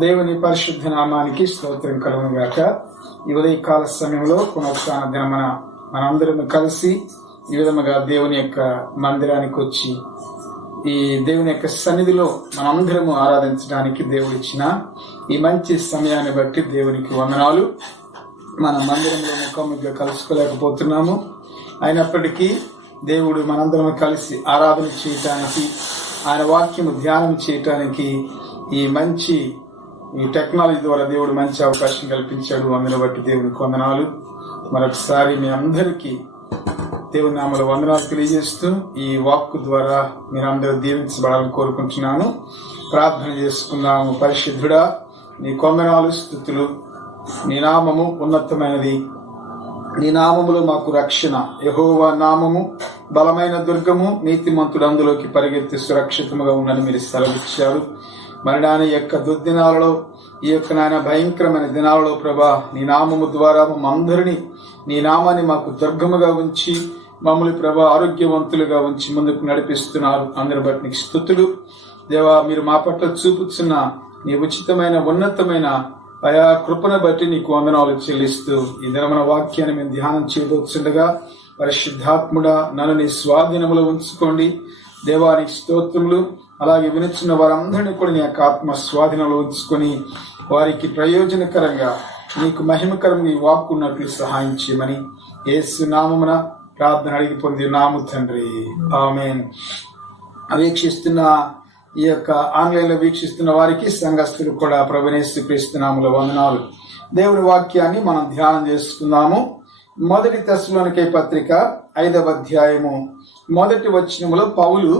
దేవుని పరిశుద్ధ నామానికి స్తోత్రం కలుగును గాక. ఈ ఉదయకాల సమయంలో పునరుత్థాన దినమున మనందరం కలిసి ఈ విధముగా దేవుని యొక్క మందిరానికి వచ్చి ఈ దేవుని యొక్క సన్నిధిలో మనందరము ఆరాధించడానికి దేవుడిచ్చిన ఈ మంచి సమయాన్ని బట్టి దేవునికి వందనాలు. మన మందిరంలో ముఖాముఖిగా కలుసుకోలేకపోతున్నాము, అయినప్పటికీ దేవుడు మనందరం కలిసి ఆరాధన చేయటానికి, ఆయన వాక్యము ధ్యానం చేయటానికి ఈ టెక్నాలజీ ద్వారా దేవుడు మంచి అవకాశం కల్పించాడు. అందుని బట్టి దేవునికి వందనాలు. మరొకసారి మీ అందరికీ దేవుని నామములో వందనాలు తెలియజేస్తూ ఈ వాక్కు ద్వారా మీరందరూ దీవించబడాలని కోరుకుంటున్నాను. ప్రార్థన చేసుకున్నాము. పరిశుద్ధుడా, నీ వందనాలు, స్తుతులు. నీ నామము ఉన్నతమైనది, నీ నామములో మాకు రక్షణ. యెహోవా నామము బలమైన దుర్గము, నీతిమంతుడు అందులోకి పరిగెత్తి సురక్షితముగా ఉన్నని మీరు సెలవిచ్చారు. మరణాన్ని యొక్క దుర్దినాలలో, ఈ యొక్క నాయన భయంకరమైన దినాలలో ప్రభా, నీ నామము ద్వారా మమ్మందరినీ, నీ నామాన్ని మాకు దుర్గముగా ఉంచి మమ్మల్ని ప్రభా ఆరోగ్యవంతులుగా ఉంచి ముందుకు నడిపిస్తున్నారు. అందరి బట్టి నీకు స్తుతులు. దేవా, మీరు మా పట్ల చూపుతున్న నీ ఉచితమైన ఉన్నతమైన ఆయా కృపను బట్టి నీకు వందనాలు చెల్లిస్తూ ఈ దినమున వాక్యాన్ని మేము ధ్యానం చేయబోతుండగా, పరిశుద్ధాత్ముడా నన్ను నీ స్వాధీనములో ఉంచుకోండి. దేవానికి స్తోత్రములు. అలాగే వినుచున్న వారందరినీ కూడా నీ యొక్క ఆత్మ స్వాధీనంలో ఉంచుకొని వారికి ప్రయోజనకరంగా, నీకు మహిమకరంగా ఈ వాక్కు ఉన్నట్లు సహాయం చేయమని యేసు నామమున ప్రార్థన అడిగి పొంది నాము తండ్రి, ఆమేన్. వీక్షిస్తున్న ఈ యొక్క ఆన్లైన్ లో వీక్షిస్తున్న వారికి, సంఘస్థులు కూడా ప్రభువైన యేసు క్రీస్తు నామములో వందనాలు. దేవుని వాక్యాన్ని మనం ధ్యానం చేసుకుందాము. మొదటి తెస్సలోనికే పత్రిక 5వ అధ్యాయము 1వ వచనములో పౌలు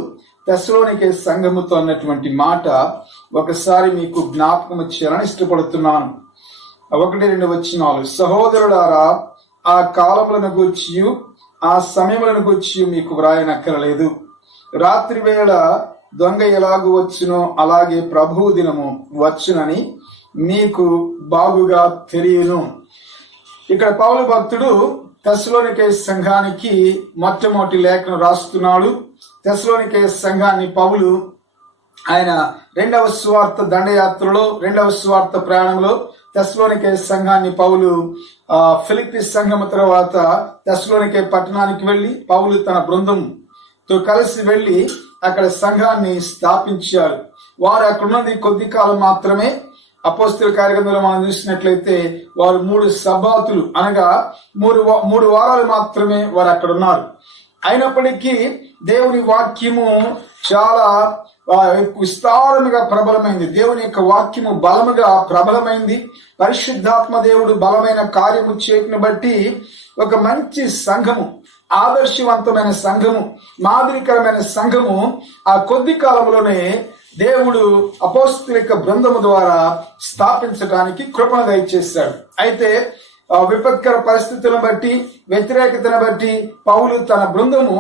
తెస్సలోనికే సంఘముతో అన్నటువంటి మాట ఒకసారి మీకు జ్ఞాపకం చేయాలని ఇష్టపడుతున్నాను. 1-2 వచనాలు. సహోదరులారా, ఆ కాలములను గూర్చి, ఆ సమయములను గూర్చి మీకు వ్రాయనక్కరలేదు. రాత్రి వేళ దొంగ ఎలాగూ వచ్చునో అలాగే ప్రభువు దినము వచ్చునని మీకు బాగుగా తెలియను. ఇక్కడ పౌలు భక్తుడు తెస్సలోనికే సంఘానికి మొట్టమొదటి లేఖను రాస్తున్నాడు. తెస్సలోనికే సంఘాన్ని పౌలు ఆయన 2వ సువార్త దండయాత్రలో, 2వ సువార్త ప్రయాణంలో తెస్సలోనికే సంఘాన్ని పౌలు ఫిలిప్పీ సంఘము తర్వాత తెస్సలోనికే పట్టణానికి వెళ్లి పౌలు తన బృందంతో కలిసి వెళ్లి అక్కడ సంఘాన్ని స్థాపించారు. వారు అక్కడున్నది కొద్ది కాలం మాత్రమే. అపోస్తలుల కార్యగ్రంథంలో మనం చూసినట్లయితే వారు 3 సబ్బాతులు అనగా 3 వారాలు మాత్రమే వారు అక్కడ ఉన్నారు. అయినప్పటికీ దేవుని వాక్యము చాలా విస్తారముగా ప్రబలమైంది. దేవుని యొక్క వాక్యము బలముగా ప్రబలమైంది. పరిశుద్ధాత్మ దేవుడు బలమైన కార్యము చేయటం బట్టి ఒక మంచి సంఘము, ఆదర్శవంతమైన సంఘము, మాదిరికరమైన సంఘము ఆ కొద్ది కాలంలోనే దేవుడు అపోస్తలిక బృందము ద్వారా స్థాపించడానికి కృపణ దయచేశాడు. అయితే విపత్కర పరిస్థితులను బట్టి, వ్యతిరేకతను బట్టి పౌలు తన బృందము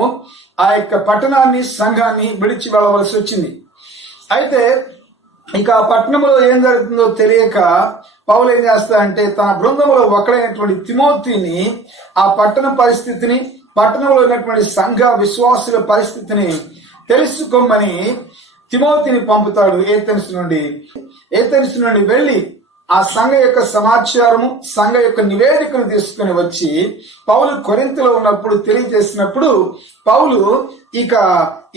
ఆ యొక్క పట్టణాన్ని, సంఘాన్ని విడిచి వెళ్ళవలసి వచ్చింది. అయితే ఇక ఆ పట్టణంలో ఏం జరుగుతుందో తెలియక పౌలు ఏం చేస్తాడంటే తన బృందంలో ఒకడైనటువంటి తిమోతిని ఆ పట్టణ పరిస్థితిని, పట్టణంలో ఉన్నటువంటి సంఘ విశ్వాసుల పరిస్థితిని తెలుసుకోమని తిమోతిని పంపుతాడు. ఏథెన్స్ నుండి వెళ్లి ఆ సంఘ యొక్క సమాచారము, సంఘ యొక్క నివేదికను తీసుకుని వచ్చి పౌలు కొరింథీలో ఉన్నప్పుడు తెలియజేసినప్పుడు పౌలు ఇక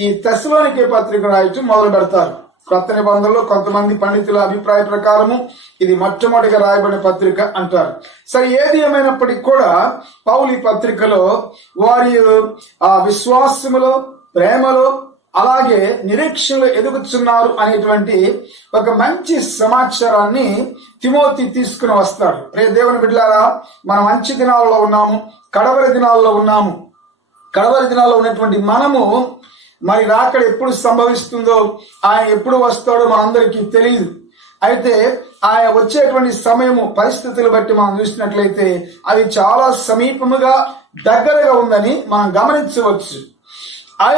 ఈ తెస్సలోనికే పత్రిక రాయటం మొదలు పెడతారు. కొత్త నిబంధనలో కొంతమంది పండితుల అభిప్రాయ ప్రకారము ఇది మొట్టమొదటిగా రాయబడిన పత్రిక అంటారు. సరే, ఏది ఏమైనప్పటికీ కూడా పౌలు ఈ పత్రికలో వారి ఆ విశ్వాసములో, ప్రేమలో, అలాగే నిరీక్షణలో ఎదుగుతున్నారు అనేటువంటి ఒక మంచి సమాచారాన్ని తిమోతి తీసుకుని వస్తాడు. దేవుని బిడ్డలారా, మనం మంచి దినాల్లో ఉన్నాము, కడవరి దినాల్లో ఉన్నాము. కడవరి దినాల్లో ఉన్నటువంటి మనము మరి రాకడ ఎప్పుడు సంభవిస్తుందో, ఆయన ఎప్పుడు వస్తాడో మనందరికీ తెలియదు. అయితే ఆయన వచ్చేటువంటి సమయము, పరిస్థితులు బట్టి మనం చూసినట్లయితే అది చాలా సమీపముగా, దగ్గరగా ఉందని మనం గమనించవచ్చు.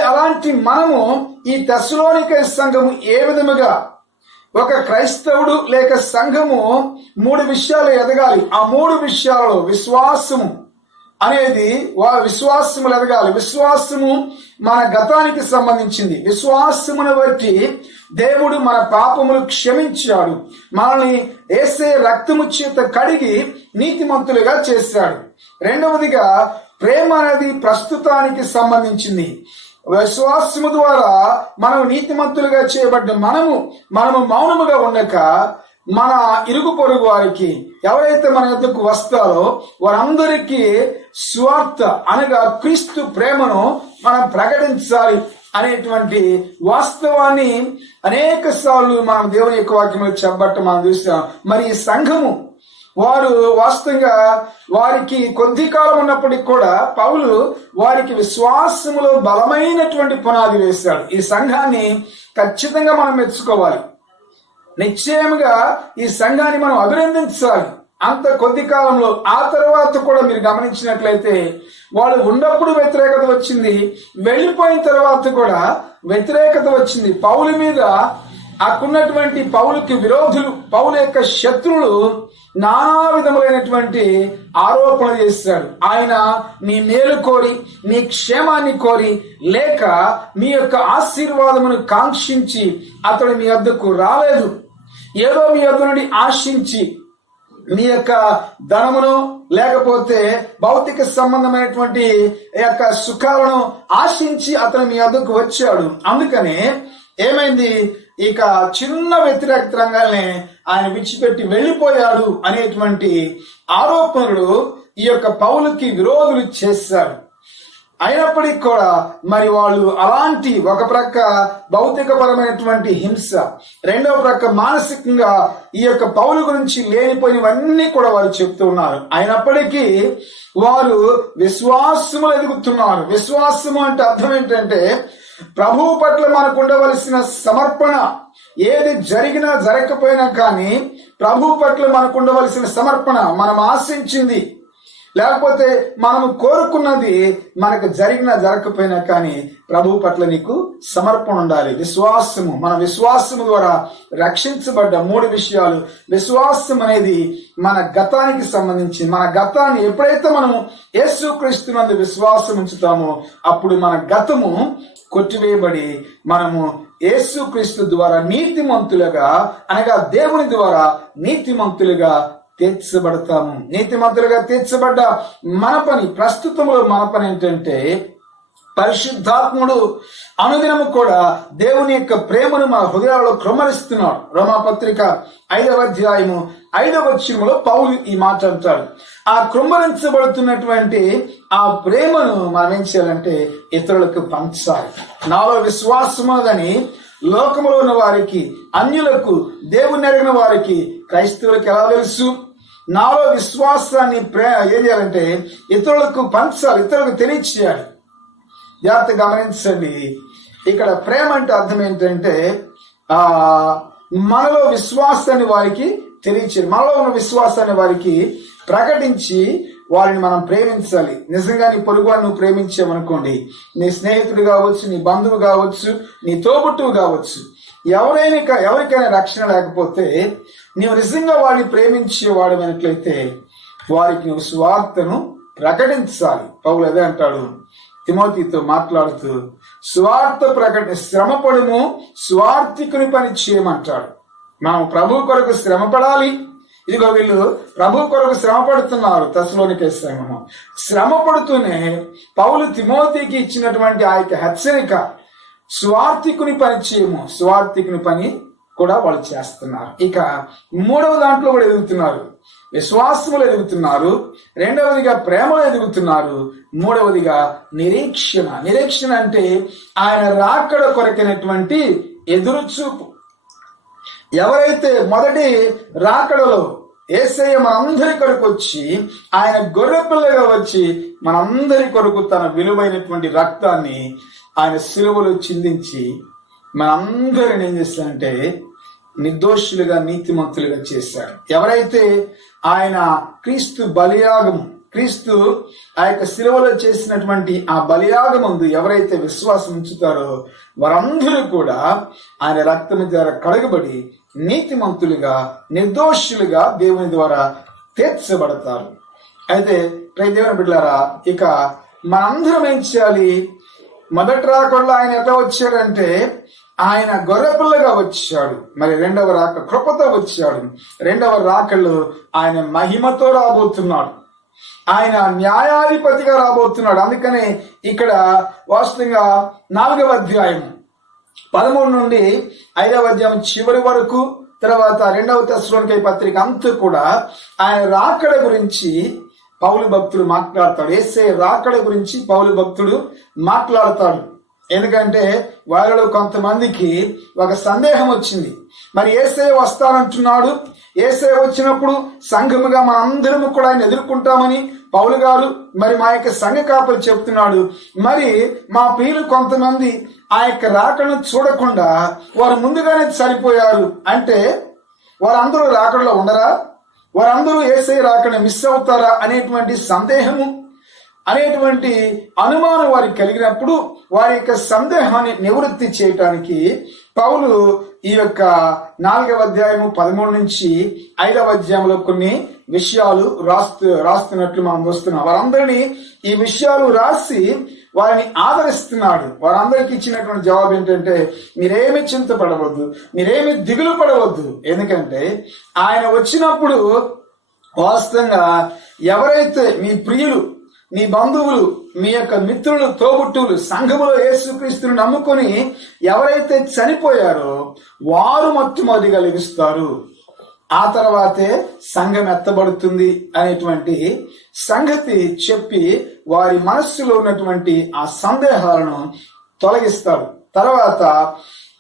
అలాంటి మనము ఈ తెస్సలోనికే సంఘము ఏ విధముగా, ఒక క్రైస్తవుడు లేక సంఘము 3 విషయాలు ఎదగాలి. ఆ 3 విషయాలలో విశ్వాసము, అనేది విశ్వాసములు ఎదగాలి. విశ్వాసము మన గతానికి సంబంధించింది. విశ్వాసమును బట్టి దేవుడు మన పాపములు క్షమించాడు, మనల్ని యేసయ్య రక్తము చేత కడిగి నీతిమంతులుగా చేశాడు. రెండవదిగా ప్రేమ అనేది ప్రస్తుతానికి సంబంధించింది. విశ్వాసము ద్వారా మనం నీతిమంతులుగా చేయబడ్డ మనము మౌనముగా ఉండక మన ఇరుగు పొరుగు వారికి ఎవరైతే మన యొద్దకు వస్తారో వారందరికీ స్వార్థ అనగా క్రీస్తు ప్రేమను మనం ప్రకటించాలి అనేటువంటి వాస్తవాన్ని అనేక సార్లు మనం దేవుని యొక్క వాక్యంలో చెప్పబట్ట మనం చూస్తాం. మరి ఈ సంఘము వారు వాస్తవంగా వారికి కొద్ది కాలం ఉన్నప్పటికీ కూడా పౌలు వారికి విశ్వాసములో బలమైనటువంటి పునాది వేశాడు. ఈ సంఘాన్ని ఖచ్చితంగా మనం మెచ్చుకోవాలి. నిశ్చయముగా ఈ సంఘాన్ని మనం అభినందించాలి. అంత కొద్ది కాలంలో ఆ తర్వాత కూడా మీరు గమనించినట్లయితే వాళ్ళు ఉన్నప్పుడు వ్యతిరేకత వచ్చింది, వెళ్ళిపోయిన తర్వాత కూడా వ్యతిరేకత వచ్చింది. పౌలు మీద అక్కడున్నటువంటి పౌలుకి విరోధులు, పౌలు యొక్క శత్రువులు నానా విధములైనటువంటి ఆరోపణలు చేశాడు. ఆయన మీ మేలు కోరి, మీ క్షేమాన్ని కోరి, లేక మీ యొక్క ఆశీర్వాదమును కాంక్షించి అతడు మీ వద్దకు రాలేదు. ఏదో మీ వద్ద నుండి ఆశించి మీ యొక్క ధనమును లేకపోతే భౌతిక సంబంధమైనటువంటి యొక్క సుఖాలను ఆశించి అతను మీ వద్దకు వచ్చాడు. అందుకనే ఏమైంది, ఇక చిన్న వ్యతిరేకత రంగాల్ని ఆయన విడిచిపెట్టి వెళ్ళిపోయాడు అనేటువంటి ఆరోపణలు ఈ యొక్క పౌలుకి విరోధులు చేశారు. అయినప్పటికీ కూడా మరి వాళ్ళు అలాంటి ఒక ప్రక్క భౌతికపరమైనటువంటి హింస, రెండవ ప్రక్క మానసికంగా ఈ యొక్క పౌలు గురించి లేనిపోయినవన్నీ కూడా వారు చెప్తూ ఉన్నారు. అయినప్పటికీ వారు విశ్వాసములు ఎదుగుతున్నారు. విశ్వాసము అంటే అర్థం ఏంటంటే ప్రభువు పట్ల మనకు ఉండవలసిన సమర్పణ. ఏది జరిగినా జరగకపోయినా కానీ ప్రభువు పట్ల మనకు ఉండవలసిన సమర్పణ, మనం ఆశించింది లేకపోతే మనము కోరుకున్నది మనకు జరిగినా జరగకపోయినా కానీ ప్రభువు పట్ల నీకు సమర్పణ ఉండాలి. విశ్వాసము, మన విశ్వాసము ద్వారా రక్షించబడ్డ 3 విషయాలు. విశ్వాసం అనేది మన గతానికి సంబంధించి, మన గతాన్ని ఎప్పుడైతే మనము యేసుక్రీస్తునందు విశ్వాసం ఉంచుతామో అప్పుడు మన గతము కొట్టివేయబడి మనము యేసుక్రీస్తు ద్వారా నీతిమంతులుగా అనగా దేవుని ద్వారా నీతిమంతులుగా తీర్చబడతాము. నీతిమంతులుగా తీర్చబడ్డ మన పని, ప్రస్తుతంలో మన పని ఏంటంటే పరిశుద్ధాత్ముడు అనుదినము కూడా దేవుని యొక్క ప్రేమను మన హృదయాల్లో క్రమరిస్తున్నాడు. రోమాపత్రిక 5వ అధ్యాయము 5వ వచనములో పౌలు ఈ మాట అంటాడు. ఆ కృమ్మరించబడుతున్నటువంటి ఆ ప్రేమను మనం ఏం చేయాలంటే ఇతరులకు పంచాలి. నాలో విశ్వాసం ఉన్నదని లోకములో ఉన్న వారికి, అన్యులకు, దేవుని ఎరిగిన వారికి, క్రైస్తవులకు ఎలా తెలుసు? నాలో విశ్వాసాన్ని ఏం చేయాలంటే ఇతరులకు పంచాలి, ఇతరులకు తెలియచేయాలి. జాగ్రత్త గమనించండి. ఇక్కడ ప్రేమ అంటే అర్థం ఏంటంటే మనలో విశ్వాసాన్ని వారికి తెలియచేయాలి, మనలో ఉన్న విశ్వాసాన్ని వారికి ప్రకటించి వారిని మనం ప్రేమించాలి. నిజంగా నీ పొరుగువాడిని నువ్వు ప్రేమించావనుకోండి, నీ స్నేహితుడు కావచ్చు, నీ బంధువు కావచ్చు, నీ తోబుట్టువు కావచ్చు, ఎవరికైనా రక్షణ లేకపోతే నీవు నిజంగా వారిని ప్రేమించేవాడమైనట్లయితే వారికి నువ్వు స్వార్థను ప్రకటించాలి. పౌలు అదే అంటాడు తిమోతితో మాట్లాడుతూ, స్వార్థ శ్రమపడుము, స్వార్థికుని పని చేయమంటాడు. మనం ప్రభు కొరకు శ్రమపడాలి. ఇదిగో వీళ్ళు ప్రభు కొరకు శ్రమ పడుతున్నారు. తెస్సలోనికే సంఘము శ్రమ పడుతూనే పౌలు తిమోతికి ఇచ్చినటువంటి ఆ యొక్క హెచ్చరిక, స్వార్థికుని పని చేయము, స్వార్థికుని పని కూడా వాళ్ళు చేస్తున్నారు. ఇక 3వ దాంట్లో కూడా ఎదుగుతున్నారు, విశ్వాసములు ఎదుగుతున్నారు. రెండవదిగా ప్రేమలో ఎదుగుతున్నారు. 3వదిగా నిరీక్షణ. నిరీక్షణ అంటే ఆయన రాకడ కొరకైనటువంటి ఎదురుచూపు. ఎవరైతే మొదటి రాకడలో యేసయ్య మనందరి కొరకు వచ్చి ఆయన గొర్రెపిల్లగా వచ్చి మనందరి కొరకు తన విలువైనటువంటి రక్తాన్ని ఆయన సిలువలో చిందించి మనందరిని ఏం చేస్తాడంటే నిర్దోషులుగా నీతిమంతులుగా చేశాడు. ఎవరైతే ఆయన క్రీస్తు బలియాగము, క్రీస్తు ఆ యొక్క సిలువలో చేసినటువంటి ఆ బలియాగమందు ఎవరైతే విశ్వాసం ఉంచుతారో వారందరూ కూడా ఆయన రక్తము ద్వారా కడగబడి నీతిమంతులుగా, నిర్దోషులుగా దేవుని ద్వారా తీర్చబడతారు. అయితే దేవుని బిడ్డలారా, ఇక మనందరం ఏం చేయాలి? మొదటి రాకడలో ఆయన ఎట్లా వచ్చాడంటే ఆయన గొర్రెపిల్లగా వచ్చాడు. మరి రెండవ రాక కృపతో వచ్చాడు. రెండవ రాకళ్ళు ఆయన మహిమతో రాబోతున్నాడు. ఆయన న్యాయాధిపతిగా రాబోతున్నాడు. అందుకనే ఇక్కడ వాస్తవంగా 4వ అధ్యాయం 13 నుండి 5వ అధ్యాయం చివరి వరకు, తర్వాత 2వ తెస్సలోనికై పత్రిక అంతా కూడా ఆయన రాకడ గురించి పౌలు భక్తుడు మాట్లాడతాడు. యేసయ్య రాకడ గురించి పౌలు భక్తుడు మాట్లాడతాడు. ఎందుకంటే వారిలో కొంతమందికి ఒక సందేహం వచ్చింది. మరి యేసయ్య వస్తానంటున్నాడు, యేసయ్య వచ్చినప్పుడు సంఘముగా మనందరము కూడా ఆయన ఎదుర్కొంటామని పౌలు గారు మరి మా యొక్క సంఘ కాపరి చెప్తున్నాడు. మరి మా ప్రియులు కొంతమంది ఆ యొక్క రాకడను చూడకుండా వారు ముందుగానే చనిపోయారు. అంటే వారందరూ రాకడలో ఉండరా? వారందరూ యేసయ్య రాకడ మిస్ అవుతారా అనేటువంటి సందేహము, అనేటువంటి అనుమానం వారికి కలిగినప్పుడు వారి యొక్క సందేహాన్ని నివృత్తి చేయటానికి పౌలు ఈ యొక్క 4వ అధ్యాయము 13 నుంచి 5వ అధ్యాయంలో కొన్ని విషయాలు రాస్తున్నట్లు మనం చూస్తున్నాం. వారందరినీ ఈ విషయాలు రాసి వారిని ఆదరిస్తున్నాడు. వారందరికీ ఇచ్చినటువంటి జవాబు ఏంటంటే, మీరేమి చింతపడవద్దు, మీరేమి దిగులు పడవద్దు. ఎందుకంటే ఆయన వచ్చినప్పుడు వాస్తవంగా ఎవరైతే మీ ప్రియులు, మీ బంధువులు, మీ యొక్క మిత్రులు, తోబుట్టువులు సంఘములో యేసుక్రీస్తుని నమ్ముకొని ఎవరైతే చనిపోయారో వారు మొట్టమొదటిగా లెగుస్తారు. ఆ తర్వాతే సంఘం ఎత్తబడుతుంది అనేటువంటి సంగతి చెప్పి వారి మనస్సులో ఉన్నటువంటి ఆ సందేహాలను తొలగిస్తాడు. తర్వాత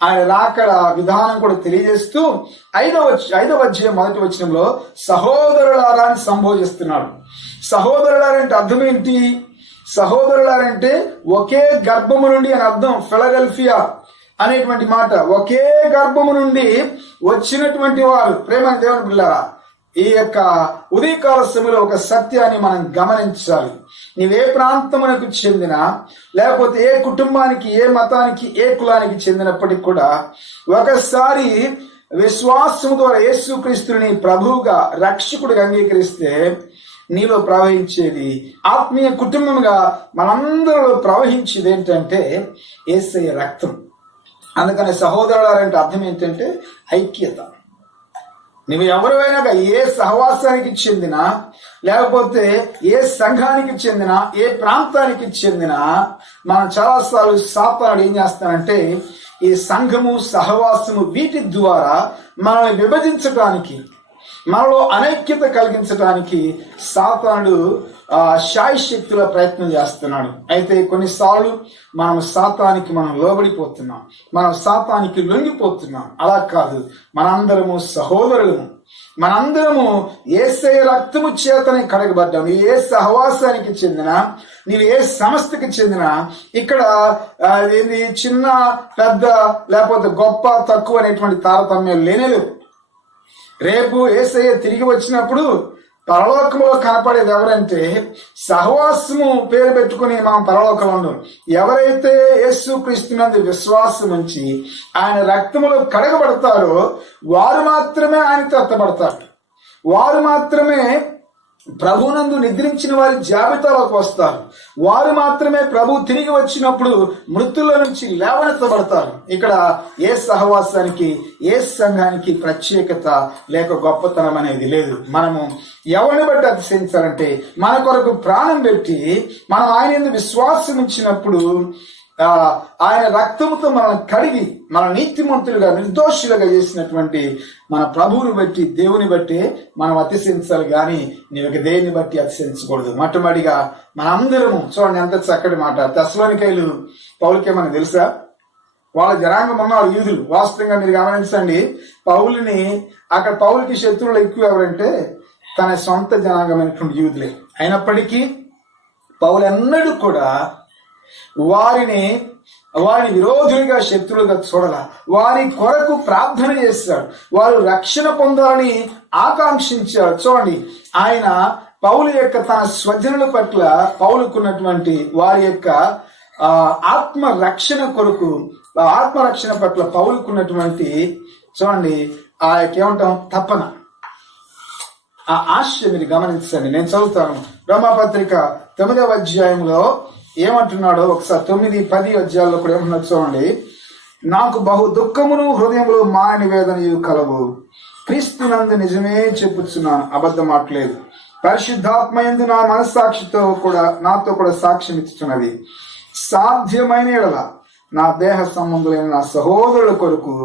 ఆయన రాకడ విధానం కూడా తెలియజేస్తూ 5వ అధ్యాయం 1వ వచనంలో సహోదరులారా అని సంబోధిస్తున్నాడు. సహోదరులారంటే అర్థం ఏంటి? సహోదరులారంటే ఒకే గర్భము నుండి అని అర్థం. ఫిలడెల్ఫియా అనేటువంటి మాట, ఒకే గర్భము నుండి వచ్చినటువంటి వారు. ప్రేమ దేవుని బిడ్డలారా, ఈ యొక్క ఉదయకాల సమయంలో ఒక సత్యాన్ని మనం గమనించాలి. నీవే ప్రాంతమునకు చెందిన, లేకపోతే ఏ కుటుంబానికి, ఏ మతానికి, ఏ కులానికి చెందినప్పటికీ కూడా ఒకసారి విశ్వాసము ద్వారా యేసుక్రీస్తుని ప్రభువుగా రక్షకుడిగా అంగీకరిస్తే నీలో ప్రవహించేది, ఆత్మీయ కుటుంబముగా మనందరిలో ప్రవహించేది ఏంటంటే యేసయ్య రక్తం. అందుకని సహోదరులారంటే అర్థం ఏంటంటే ఐక్యత. నువ్వు ఎవరైనా ఏ సహవాసానికి చెందిన, లేకపోతే ఏ సంఘానికి చెందిన, ఏ ప్రాంతానికి చెందిన, మనం చాలాసార్లు సాతానుడు ఏం చేస్తానంటే ఈ సంఘము, సహవాసము వీటి ద్వారా మనల్ని విభజించడానికి, మనలో అనైక్యత కలిగించడానికి సాతానుడు శాయశక్తుల ప్రయత్నం చేస్తున్నాడు. అయితే కొన్నిసార్లు మనం సాతానికి లోబడిపోతున్నాం, మనం సాతానికి లొంగిపోతున్నాం. అలా కాదు, మనందరము సహోదరులము, మనందరము యేసయ్య రక్తము చేతనే కడగబడ్డాం. నీవు ఏ సహవాసానికి చెందిన, నీవు ఏ సంస్థకి చెందిన, ఇక్కడ చిన్న పెద్ద లేకపోతే గొప్ప తక్కువ అనేటువంటి తారతమ్యాలు లేనేలేవు. రేపు యేసయ్య తిరిగి వచ్చినప్పుడు పరలోకంలో కనపడేది ఎవరంటే సహవాసము పేరు పెట్టుకుని మనం పరలోకంలో ఉండవు. ఎవరైతే యేసుక్రీస్తునందు విశ్వాసం ఉంచి ఆయన రక్తములో కడగబడతారో వారు మాత్రమే ఆయనతో ఎత్తబడతారు. వారు మాత్రమే ప్రభునందు నిద్రించిన వారి జాబితాలోకి వస్తారు. వారు మాత్రమే ప్రభు తిరిగి వచ్చినప్పుడు మృతుల నుంచి లేవనెత్తబడతారు. ఇక్కడ ఏ సహవాసానికి, ఏ సంఘానికి ప్రత్యేకత లేక గొప్పతనం అనేది లేదు. మనము ఎవరిని బట్టి అతిశయించాలంటే మన కొరకు ప్రాణం పెట్టి మనం ఆయన యందు విశ్వాసం ఉంచినప్పుడు ఆయన రక్తముతో మనల్ని కడిగి మన నీతిమంతులుగా, నిర్దోషులుగా చేసినటువంటి మన ప్రభువుని బట్టి, దేవుని బట్టి మనం అతిశయించాలి. కానీ నీకు దేన్ని బట్టి అతిశయించకూడదు. మొట్టమొదటిగా మనందరము చూడండి ఎంత చక్కటి మాట. తెస్సలోనికైలు పౌలుకేమని తెలుసా? వాళ్ళ జనాంగం ఉన్నారు యూదులు. వాస్తవంగా మీరు గమనించండి, పౌలుని అక్కడ పౌలుకి శత్రువులు ఎక్కువ ఎవరంటే తన సొంత జనాంగమైనటువంటి యూదులే. అయినప్పటికీ పౌలు ఎన్నడూ కూడా వారిని విరోధులుగా, శత్రులుగా చూడాల. వారి కొరకు ప్రార్థన చేశాడు. వారు రక్షణ పొందాలని ఆకాంక్షించాడు. చూడండి, ఆయన పౌలు యొక్క తన స్వజనుల పట్ల పౌలుకున్నటువంటి వారి యొక్క ఆత్మరక్షణ కొరకు, ఆత్మరక్షణ పట్ల పౌలుకున్నటువంటి చూడండి ఆ యొక్క ఏమంటాం తపన, ఆ ఆశ మీరు గమనించండి. నేను చదువుతాను రోమాపత్రిక 9వ అధ్యాయంలో ఏమంటున్నాడో ఒకసారి 9-10 అధ్యాయాల్లో కూడా ఏమన్నా చూడండి. నాకు బహు దుఃఖమును హృదయములో మాయని వేదనయు కలవు. క్రీస్తునందు నిజమే చెప్పుచున్నాను, అబద్ధం మాట్లేదు. పరిశుద్ధాత్మయందు నా మనస్సాక్షితో కూడా నాతో కూడా సాక్ష్యం ఇచ్చుచున్నది. సాధ్యమైన ఎడల నా దేహ సంబంధులైన నా సహోదరుల కొరకు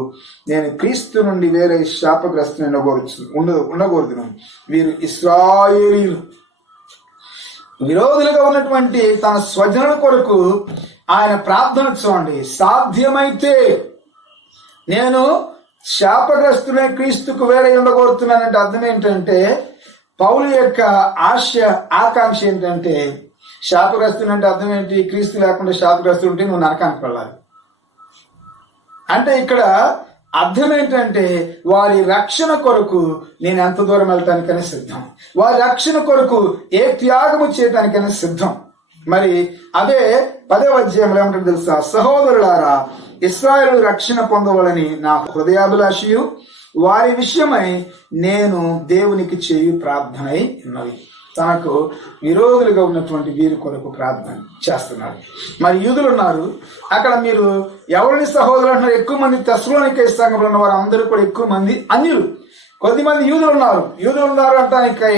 నేను క్రీస్తు నుండి వేరే శాపగ్రస్తుని ఉండకూడదును. వీరు ఇశ్రాయేలీయులు. విరోధులుగా ఉన్నటువంటి తన స్వజనుల కొరకు ఆయన ప్రార్థన చూడండి. సాధ్యమైతే నేను శాపగ్రస్తునే క్రీస్తుకు వేరే ఉండకూడుతున్నానంటే అర్థం ఏంటంటే, పౌలు యొక్క ఆకాంక్ష ఏంటంటే, శాపగ్రస్తుని అంటే అర్థం ఏంటి? క్రీస్తు లేకుండా శాపగ్రస్తుడు ఉంటే నువ్వు నరకానికి వెళ్ళాలి అంటే ఇక్కడ అర్థం ఏంటంటే, వారి రక్షణ కొరకు నేను ఎంత దూరం వెళ్ళటానికైనా సిద్ధం, వారి రక్షణ కొరకు ఏ త్యాగము చేయటానికైనా సిద్ధం. మరి అదే 10వ అధ్యాయంలో ఏమంటారు తెలుసా? సహోదరులారా, ఇశ్రాయేలు రక్షణ పొందవాలని నా హృదయాభిలాషయు వారి విషయమై నేను దేవునికి చేయు ప్రార్థనై ఉన్నవి. తనకు విరోధులుగా ఉన్నటువంటి వీరి కొరకు ప్రార్థన చేస్తున్నాడు. మరి యూదులు ఉన్నారు అక్కడ. మీరు ఎవరిని సహోదరులు అంటున్నారు? ఎక్కువ మంది తెస్సలోనికే సంఘంలో ఉన్న వారు అందరూ కూడా ఎక్కువ మంది అన్యులు. కొద్దిమంది యూదులు ఉన్నారు అంటానికి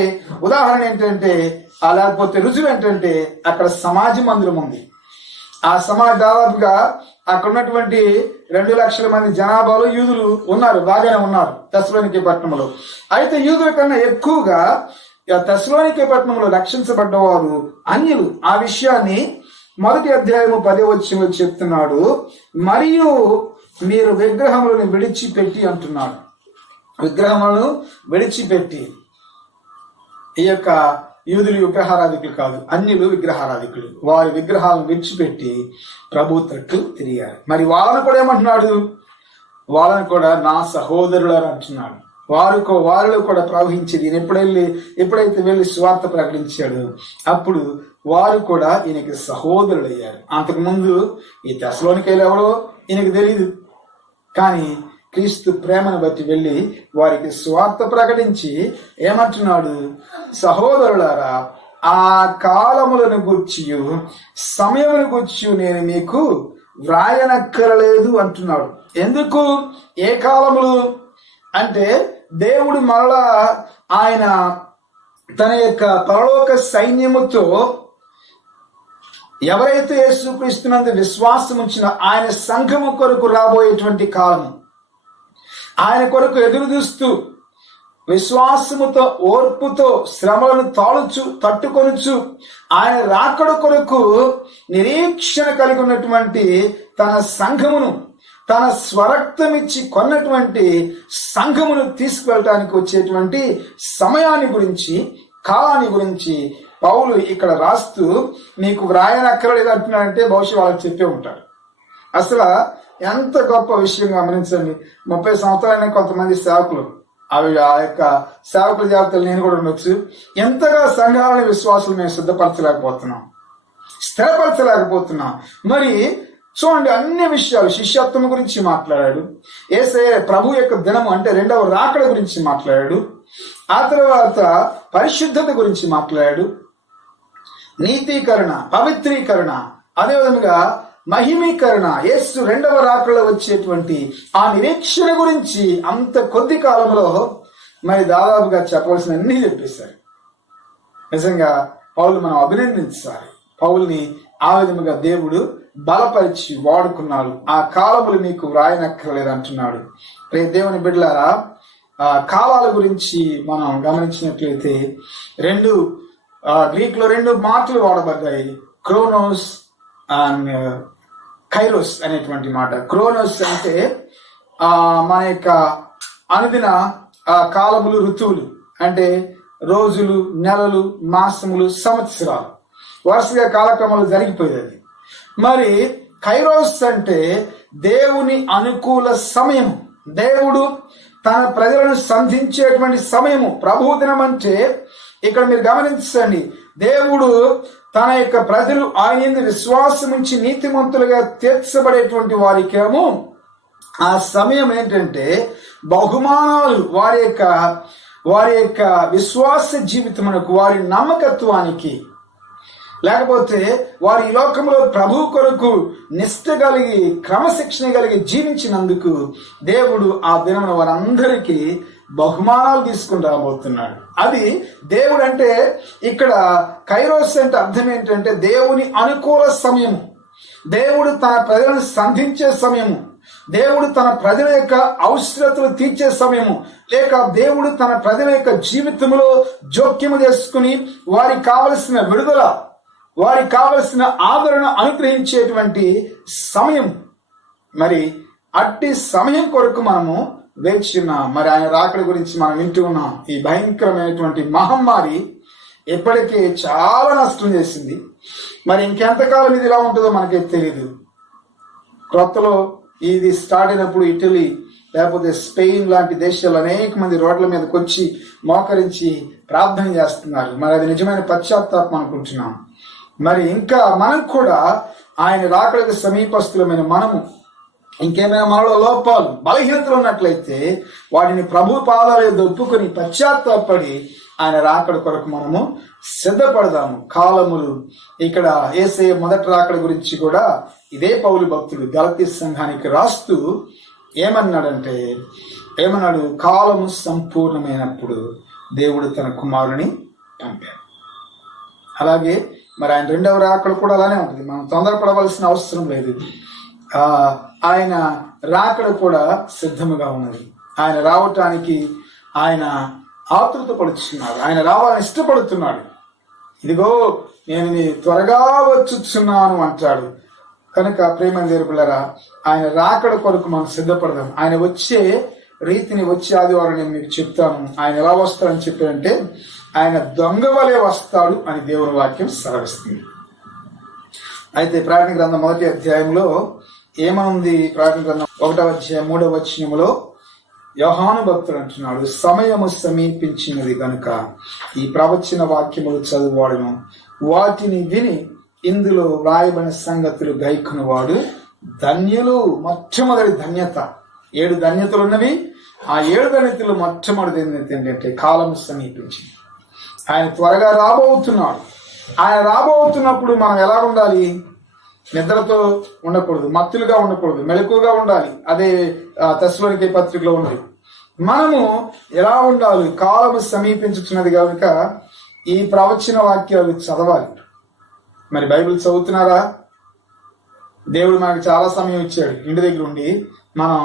ఉదాహరణ ఏంటంటే, లేకపోతే రుజువు ఏంటంటే, అక్కడ సమాజ మందిరం ఉంది. ఆ దాదాపుగా అక్కడ ఉన్నటువంటి 2 లక్షల మంది జనాభాలో యూదులు ఉన్నారు, బాగానే ఉన్నారు తెస్సలోనికే పట్టణంలో. అయితే యూదుల కన్నా ఎక్కువగా తెస్సలోనికే పట్టణంలో రక్షించబడ్డవారు అన్యులు. ఆ విషయాన్ని 1వ అధ్యాయము 10వ వచనంలో చెప్తున్నాడు. మరియు మీరు విగ్రహములను విడిచిపెట్టి అంటున్నాడు. విగ్రహములను విడిచిపెట్టి, ఈ యొక్క యూదులు విగ్రహారాధికులు కాదు, అన్యులు విగ్రహారాధికులు. వారి విగ్రహాలను విడిచిపెట్టి ప్రభు తట్టు తిరిగారు. మరి వాళ్ళను కూడా ఏమంటున్నాడు? వాళ్ళని కూడా నా సహోదరులు అంటున్నాడు. వారిలో కూడా ప్రవహించేది. ఈయన ఎప్పుడైతే వెళ్ళి స్వార్థ ప్రకటించాడు, అప్పుడు వారు కూడా ఈయనకి సహోదరులు అయ్యారు. అంతకుముందు ఈ తెస్సలోనికేయులు ఎవరో ఈయనకు తెలియదు, కానీ క్రీస్తు ప్రేమను బట్టి వెళ్ళి వారికి స్వార్థ ప్రకటించి ఏమంటున్నాడు? సహోదరులారా, ఆ కాలములను గూర్చియు సమయమును గూర్చియు నేను మీకు వ్రాయనక్కరలేదు అంటున్నాడు. ఎందుకు? ఏ కాలములు అంటే, దేవుడు మరలా ఆయన తన యొక్క పరలోక సైన్యముతో ఎవరైతే యేసుక్రీస్తునందు విశ్వాసం ఉంచిన ఆయన సంఘము కొరకు రాబోయేటువంటి కాలము, ఆయన కొరకు ఎదురు చూస్తూ విశ్వాసముతో ఓర్పుతో శ్రమలను తట్టుకొనుచు ఆయన రాకడ కొరకు నిరీక్షణ కలిగి ఉన్నటువంటి తన సంఘమును, తన స్వరక్తమిచ్చి కొన్నటువంటి సంఘమును తీసుకువెళ్ళటానికి వచ్చేటువంటి సమయాన్ని గురించి, కాలాన్ని గురించి పౌలు ఇక్కడ రాస్తూ మీకు వ్రాయనక్కర్లేదు అంటున్నాడంటే బహుశా వాళ్ళకి చెప్పే ఉంటాడు. అసలు ఎంత గొప్ప విషయం గమనించండి. 30 సంవత్సరాలైన కొంతమంది సేవకులు, అవి ఆ యొక్క సేవకుల జాబితాలు నేను కూడా ఉండొచ్చు, ఎంతగా సంఘాలని విశ్వాసాలు మేము సిద్ధపరచలేకపోతున్నాం, స్థిరపరచలేకపోతున్నాం. మరి చూడండి, అన్ని విషయాలు శిష్యత్వం గురించి మాట్లాడాడు. యేసయ్య ప్రభు యొక్క దినము అంటే 2వ రాకడ గురించి మాట్లాడాడు. ఆ తర్వాత పరిశుద్ధత గురించి మాట్లాడాడు, నీతీకరణ, పవిత్రీకరణ, అదేవిధంగా మహిమీకరణ, యేసు 2వ రాకడలో వచ్చేటువంటి ఆ నిరీక్షణ గురించి అంత కొద్ది కాలంలో మరి దాదాపుగా చెప్పవలసిన అన్ని చెప్పేశారు. నిజంగా పౌలు మనం అభినందించాలి. పౌల్ని ఆ విధముగా దేవుడు బలపరిచి వాడుకున్నాడు. ఆ కాలములు నీకు వ్రాయనక్కర్లేదు అంటున్నాడు. దేవుని బిడ్డలారా, కాలాల గురించి మనం గమనించినట్లయితే గ్రీక్ లో 2 మాటలు వాడబడ్డాయి, క్రోనోస్ అండ్ కైరోస్ అనేటువంటి మాట. క్రోనోస్ అంటే మన యొక్క అనుదిన కాలములు, ఋతువులు అంటే రోజులు, నెలలు, మాసములు, సంవత్సరాలు వరుసగా కాలక్రమాలు జరిగిపోయేది. మరి కైరోస్ అంటే దేవుని అనుకూల సమయము, దేవుడు తన ప్రజలను సంధించేటువంటి సమయము. ప్రభు దినం అంటే ఇక్కడ మీరు గమనించండి, దేవుడు తన యొక్క ప్రజలు ఆయన యందు విశ్వాసం ఉంచి నీతిమంతులుగా తీర్చబడేటువంటి వారికేమో ఆ సమయం ఏంటంటే బహుమానాలు, వారి యొక్క వారి యొక్క విశ్వాస జీవితమునకు, వారి నమ్మకత్వానికి, లేకపోతే వారి ఈ లోకంలో ప్రభు కొరకు నిష్ఠ కలిగి క్రమశిక్షణ కలిగి జీవించినందుకు దేవుడు ఆ దినమున వారందరికీ బహుమానాలు తీసుకుని రాబోతున్నాడు. అది దేవుడు అంటే ఇక్కడ కైరోస్ అంటే అర్థం ఏంటంటే దేవుని అనుకూల సమయము, దేవుడు తన ప్రజలను సంధించే సమయము, దేవుడు తన ప్రజల యొక్క అవసరతలు తీర్చే సమయము, లేక దేవుడు తన ప్రజల యొక్క జీవితంలో జోక్యము చేసుకుని వారికి కావలసిన విడుదల, వారికి కావలసిన ఆదరణ అనుగ్రహించేటువంటి సమయం. మరి అట్టి సమయం కొరకు మనము వేచి ఉన్నాం. మరి ఆయన రాకడ గురించి మనం వింటూ ఉన్నాం. ఈ భయంకరమైనటువంటి మహమ్మారి ఇప్పటికే చాలా నష్టం చేసింది. మరి ఇంకెంతకాలం ఇది ఇలా ఉంటుందో మనకైతే తెలియదు. క్రొత్తలో ఇది స్టార్ట్ అయినప్పుడు ఇటలీ లేకపోతే స్పెయిన్ లాంటి దేశాలు అనేక మంది రోడ్ల మీదకి వచ్చి మోకరించి ప్రార్థన చేస్తున్నారు. మరి అది నిజమైన పశ్చాత్తాపం అనుకుంటున్నాం. మరి ఇంకా మనకు కూడా ఆయన రాకడకు సమీపస్తులమైన మనము ఇంకేమైనా మనలో లోపాలు, బలహీనతలు ఉన్నట్లయితే వాటిని ప్రభు పాదాలు ఒప్పుకొని పశ్చాత్తాపడి ఆయన రాకడ కొరకు మనము సిద్ధపడదాము. కాలములు, ఇక్కడ యేసయ్య మొదటి రాకడ గురించి కూడా ఇదే పౌలు భక్తుడు గలతీ సంఘానికి రాస్తూ ఏమన్నాడు, కాలము సంపూర్ణమైనప్పుడు దేవుడు తన కుమారుని పంపాడు. అలాగే మరి ఆయన రెండవ రాకడ కూడా అలానే ఉంటుంది. మనం తొందరపడవలసిన అవసరం లేదు. ఆయన రాకడ కూడా సిద్ధముగా ఉన్నది. ఆయన రావటానికి ఆయన ఆతృత పడుతున్నాడు. ఆయన రావాలని ఇష్టపడుతున్నాడు. ఇదిగో నేను త్వరగా వచ్చుచున్నాను అంటాడు. కనుక ప్రేమ దేవులారా, ఆయన రాకడ కొరకు మనం సిద్ధపడదాం. ఆయన వచ్చే రీతిని వచ్చే ఆదివారం నేను మీకు చెప్తాను. ఆయన ఎలా వస్తాడని చెప్పారంటే ఆయన దొంగ వలె వస్తాడు అని దేవుని వాక్యం సెలవిస్తుంది. అయితే ప్రకటన గ్రంథం 1వ అధ్యాయంలో ఏమనుంది? ప్రకటన గ్రంథం 1వ అధ్యాయం 3వ వచనములో యోహాను భక్తుడు అంటున్నాడు, సమయము సమీపించినది గనుక ఈ ప్రవచన వాక్యములు చదువువాడును వాటిని విని ఇందులో వ్రాయబడిన సంగతులు గైకొనువాడు ధన్యులు. మొట్టమొదటి ధన్యత, 7 ధన్యతలు ఉన్నవి. ఆ 7 ధన్యతలు మొట్టమొదటి ఏంటంటే కాలం సమీపించింది. ఆయన త్వరగా రాబోతున్నాడు. ఆయన రాబోతున్నప్పుడు మనం ఎలా ఉండాలి? నిద్రతో ఉండకూడదు, మత్తులుగా ఉండకూడదు, మెలకుగా ఉండాలి. అదే తెస్సలోనికే పత్రికలో ఉన్నది. మనము ఎలా ఉండాలి? కాలము సమీపించుతున్నది కనుక ఈ ప్రవచన వాక్యాలు చదవాలి. మరి బైబిల్ చదువుతున్నారా? దేవుడు మనకు చాలా సమయం ఇచ్చాడు. ఇంటి దగ్గర ఉండి మనం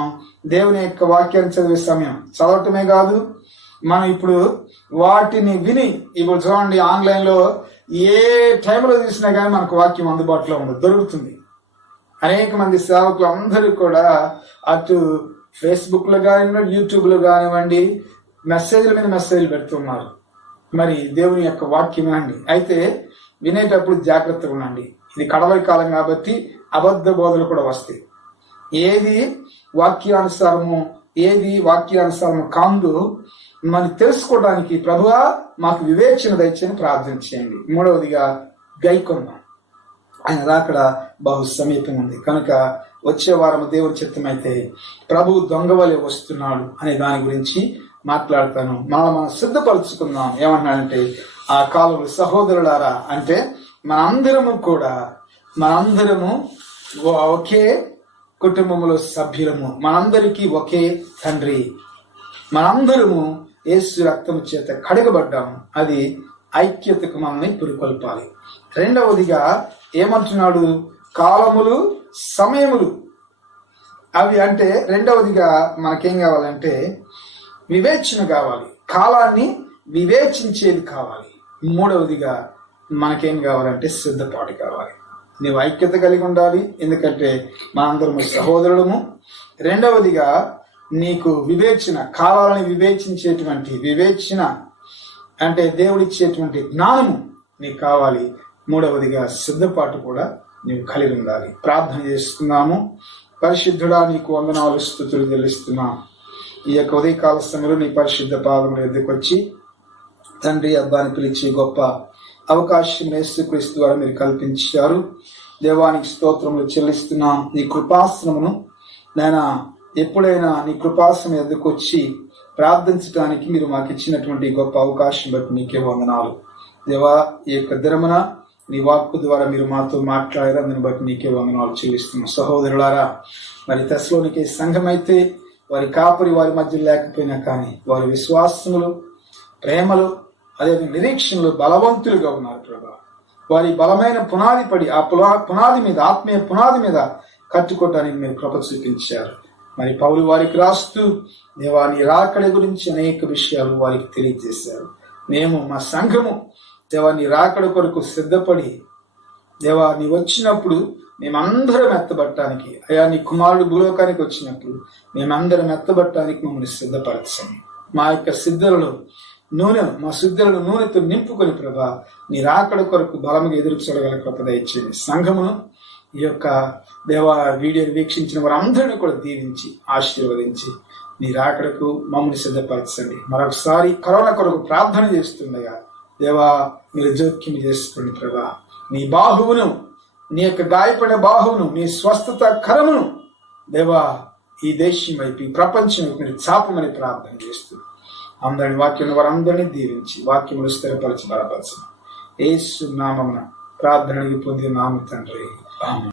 దేవుని యొక్క వాక్యాన్ని చదివే సమయం. చదవటమే కాదు, మనం ఇప్పుడు వాటిని విని, ఇప్పుడు చూడండి ఆన్లైన్లో ఏ టైంలో చూసినా కానీ మనకు వాక్యం అందుబాటులో ఉండదు, దొరుకుతుంది. అనేక మంది సేవకులు అందరూ కూడా అటు ఫేస్బుక్లో కానివ్వండి, యూట్యూబ్లో కానివ్వండి, మెసేజ్ల మీద మెసేజ్లు పెడుతున్నారు. మరి దేవుని యొక్క వాక్యం వినండి. అయితే వినేటప్పుడు జాగ్రత్తగా ఉండండి. ఇది కడవరి కాలం కాబట్టి అబద్ధ బోధలు కూడా వస్తాయి. ఏది వాక్యానుసారము ఏది వాక్యానుసారము కాందో మనం తెలుసుకోవడానికి ప్రభువా మాకు వివేచన దయచేని ప్రార్థన చేయండి. 3వదిగా గైకొందాం. ఆయన రాకడ బహు సమీపం ఉంది కనుక వచ్చే వారం దేవుడి చిత్తమైతే ప్రభు దొంగవలే వస్తున్నాడు అనే దాని గురించి మాట్లాడతాను. మనం సిద్ధపరుచుకుందాం. ఏమన్నాడంటే ఆ కాలంలో సహోదరులారా, అంటే మనందరము ఒకే కుటుంబంలో సభ్యులము, మనందరికీ ఒకే తండ్రి, మనందరము యేసు రక్తము చేత కడగబడ్డాము. అది ఐక్యతకు మనల్ని పురికొల్పాలి. రెండవదిగా ఏమంటున్నాడు? కాలములు సమయములు అవి అంటే రెండవదిగా మనకేం కావాలంటే వివేచన కావాలి, కాలాన్ని వివేచించేది కావాలి. 3వదిగా మనకేం కావాలంటే సిద్ధపాటు కావాలి. నీవు ఐక్యత కలిగి ఉండాలి, ఎందుకంటే మనందరము సహోదరులము. రెండవదిగా నీకు వివేచన, కాలాలను వివేచించేటువంటి వివేచన అంటే దేవుడిచ్చేటువంటి జ్ఞానము నీకు కావాలి. 3వదిగా సిద్ధపాటు కూడా నీవు కలిగి ఉండాలి. ప్రార్థన చేసుకున్నాము. పరిశుద్ధుడా, నీకు వందనాలు స్తుతులు చెల్లిస్తున్నాం. ఈ యొక్క ఉదయకాల సమయంలో నీ పరిశుద్ధ పాదముల ఎద్దుకు వచ్చి తండ్రి అబ్బాని పిలిచి గొప్ప అవకాశం యేసుక్రీస్తు ద్వారా మీరు కల్పించారు. దేవానికి స్తోత్రములు చెల్లిస్తున్నాం. నీ కృపాసనమును నేను ఎప్పుడైనా నీ కృపాసనం ఎద్దుకు వచ్చి ప్రార్థించడానికి మీరు మాకు ఇచ్చినటువంటి గొప్ప అవకాశం బట్టి నీకే వందనాలు దేవా. ఈ యొక్క దినమున నీ వాక్కు ద్వారా మీరు మాతో మాట్లాడారా, దాన్ని బట్టి నీకే వందనాలు చెల్లిస్తున్నాం. సహోదరులారా, మరి తెస్సలోనికే సంఘం అయితే వారి కాపరి వారి మధ్య లేకపోయినా కానీ వారి విశ్వాసములు, ప్రేమలు, అదే నిరీక్షణలు బలవంతులుగా ఉన్నారు ప్రభా. వారి బలమైన పునాది పడి ఆ పునాది మీద, ఆత్మీయ పునాది మీద కట్టుకోవటానికి మీరు కృప చూపించారు. మరి పౌలు వారికి రాస్తూ దేవా నీ రాకడ గురించి అనేక విషయాలు వారికి తెలియజేశారు. మేము మా సంఘము దేవా నీ రాకడ కొరకు సిద్ధపడి దేవా నీ వచ్చినప్పుడు మేమందరం ఎత్తబట్టడానికి, అయా నీ కుమారుడు భూలోకానికి వచ్చినప్పుడు మేమందరం ఎత్తబట్టడానికి మమ్మల్ని సిద్ధపరచండి. మా యొక్క సిద్ధులను మా సిద్ధులను నూనెతో నింపుకొని ప్రభా నీ రాకడ కొరకు బలముగా ఎదురు చూడగల కృప దయచేయండి. సంఘమును ఈ యొక్క దేవా వీడియోని వీక్షించిన వారందరినీ కూడా దీవించి ఆశీర్వదించి నీ రాకడకు మమ్మల్ని సిద్ధపరచండి. మరొకసారి కరోనా కొరకు ప్రార్థన చేస్తుండగా దేవా మీరు జోక్యం చేసుకోండి ప్రభా. నీ బాహువును, నీ యొక్క గాయపడే బాహువును, నీ స్వస్థత కరమును దేవా ఈ దేశం వైపు, ఈ ప్రపంచం వైపు మీరు చాపమని ప్రార్థన చేస్తూ అందరిని వాక్యం వారందరినీ దీవించి వాక్యములు స్థిరపరచి బలపరచండి. యేసు నామమున ప్రార్థనకి పొందిన నామ తండ్రి, ఆమేన్.